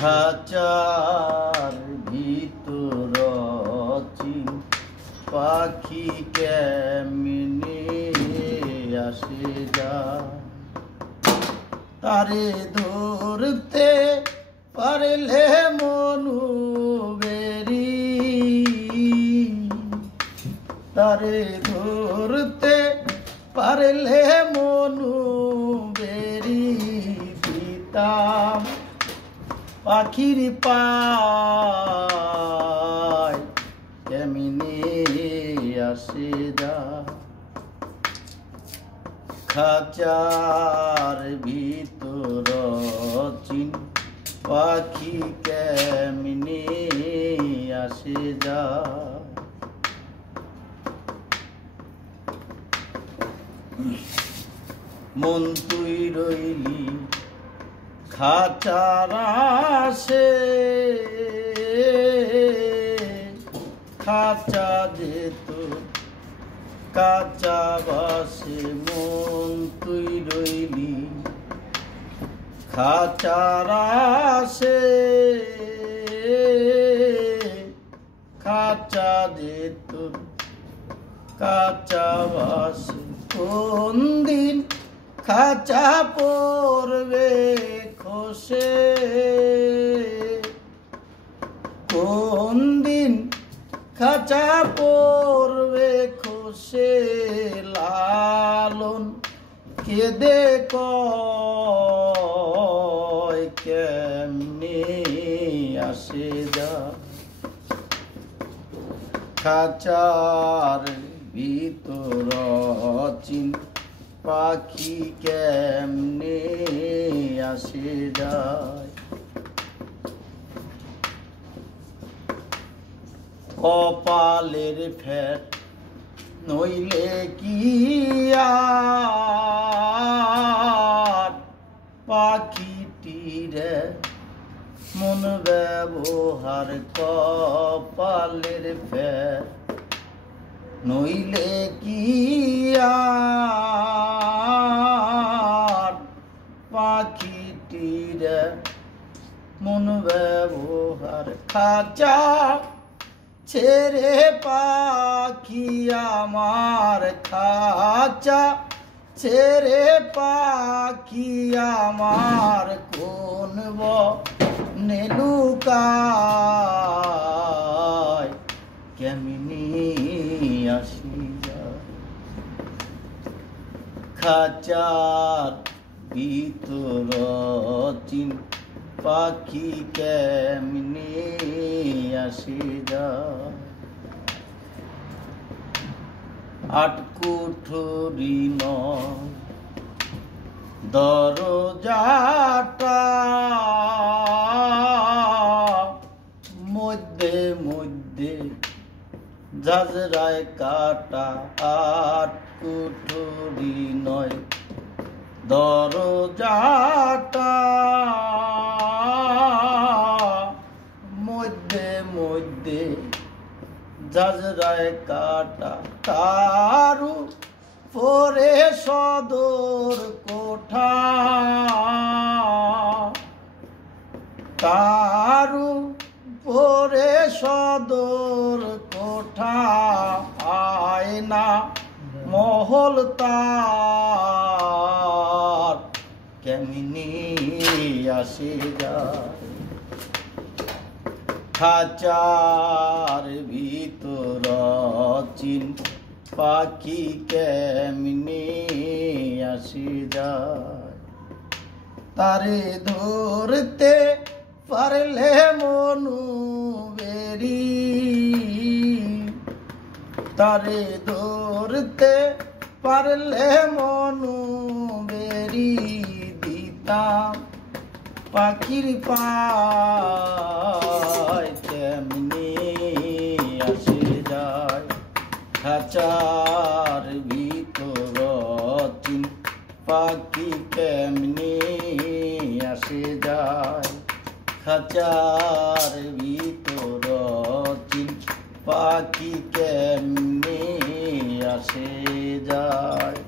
খাঁচার ভিতর পাখি কেমনে আসে যায়, তারে ধরতে পারলে মনু বেরি, তারে ধরতে পারলে মনু বেরি দিতাম পাখির পায় কেমনে আসে যায়। খাঁচার ভিতর চিন পাখি কেমনে আসে যায়। মন তুই রইলি খাঁচার আসে, খাঁচা যেত কাঁচা বাসে। মন তুই রইলি খাঁচার আসে, খাঁচা যেত কাঁচা বাসে। কোন দিন খাঁচা পড়বে খসে, কোন দিন খাঁচা পড়বে খসে। লালন কেঁদে কয় কেমনে আসে যায়। খাঁচার ভিতর চিন পাখি কেমনে আসে যায়। কপালের ফেট নইলে কি আর পাখিটিরে মন ব্যবহার। কপালের ফেট নইলে কি আর পাখিটিরে মন ব্যবহার। খাঁচা ছেড়ে পাখি আমার, খাঁচা ছেড়ে পাখি আমার কোন বনে লুকায় কেমনি আসি যায়। খাঁচার ভিতর চিন পাখি কেমনে আসে যায়। আটকুঠুরি নয় দরজাটা, মধ্যে মধ্যে ঝাঁঝরায় কাটা। আটকুঠুরি নয় দরজাটা, মধ্যে মধ্যে ঝাঁঝরায় কাটা। তারু পরে সদর কোঠা, তারু পরে সদর কোঠা। আয়না মহল তার কেমনি আসে যায়। খাঁচার ভিতর চিন পাখি কেমনি আসে যায়। তারে ধরতে পারলে মনু বেরি, তারে ধরতে পারলে মনু বেরি দিতাম পাখির পায় কেমনি আসে যায়। খাঁচার ভিতর চিন পাখি কেমনি আসে যায়। খাঁচার ভিতর চিন পাখি কেমনি আসে যায়।